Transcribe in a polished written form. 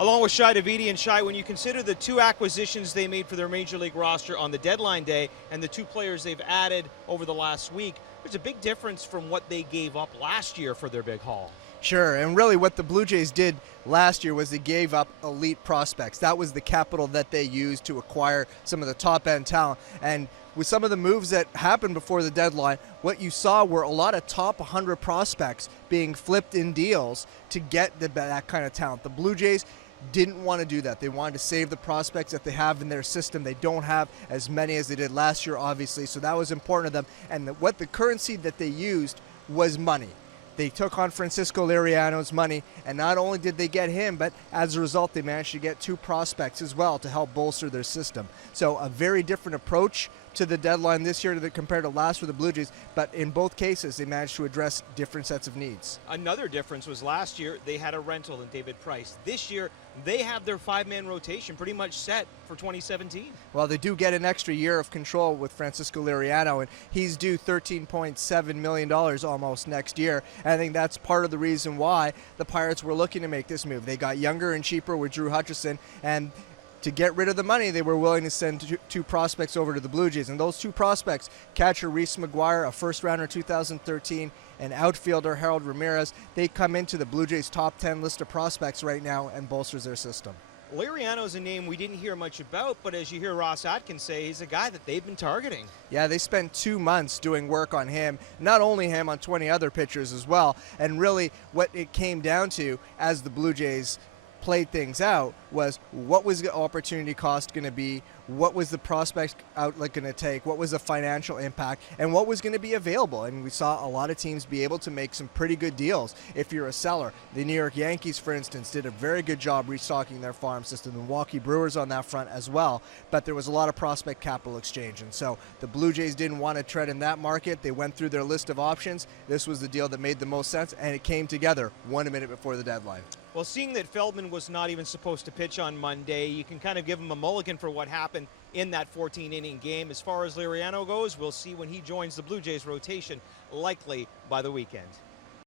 Along with Shi Davidi and Shi, when you consider the two acquisitions they made for their Major League roster on the deadline day and the two players they've added over the last week, there's a big difference from what they gave up last year for their big haul. Sure, and really what the Blue Jays did last year was they gave up elite prospects. That was the capital that they used to acquire some of the top-end talent. And with some of the moves that happened before the deadline, what you saw were a lot of top 100 prospects being flipped in deals to get that kind of talent. The Blue Jays didn't want to do that. They wanted to save the prospects that they have in their system. They don't have as many as they did last year, obviously, so that was important to them. And what the currency that they used was money. They took on Francisco Liriano's money, and not only did they get him, but as a result, they managed to get two prospects as well to help bolster their system. So a very different approach to the deadline this year compared to last for the Blue Jays, but in both cases, they managed to address different sets of needs. Another difference was last year, they had a rental in David Price. This year, they have their five-man rotation pretty much set for 2017. Well, they do get an extra year of control with Francisco Liriano, and he's due $13.7 million almost next year. And I think that's part of the reason why the Pirates were looking to make this move. They got younger and cheaper with Drew Hutchison, and to get rid of the money, they were willing to send two prospects over to the Blue Jays. And those two prospects, catcher Reese McGuire, a first-rounder 2013, and outfielder Harold Ramirez, they come into the Blue Jays' top 10 list of prospects right now and bolsters their system. Liriano's a name we didn't hear much about, but as you hear Ross Atkins say, he's a guy that they've been targeting. Yeah, they spent 2 months doing work on him, not only him, on 20 other pitchers as well. And really what it came down to as the Blue Jays played things out was what was the opportunity cost going to be, what was the prospect outlet going to take, what was the financial impact, and what was going to be available. And we saw a lot of teams be able to make some pretty good deals if you're a seller. The New York Yankees, for instance, did a very good job restocking their farm system. The Milwaukee Brewers on that front as well, but there was a lot of prospect capital exchange. And so the Blue Jays didn't want to tread in that market. They went through their list of options. This was the deal that made the most sense, and it came together 1 minute before the deadline. Well, seeing that Feldman was not even supposed to pitch on Monday, you can kind of give him a mulligan for what happened in that 14-inning game. As far as Liriano goes, we'll see when he joins the Blue Jays rotation, likely by the weekend.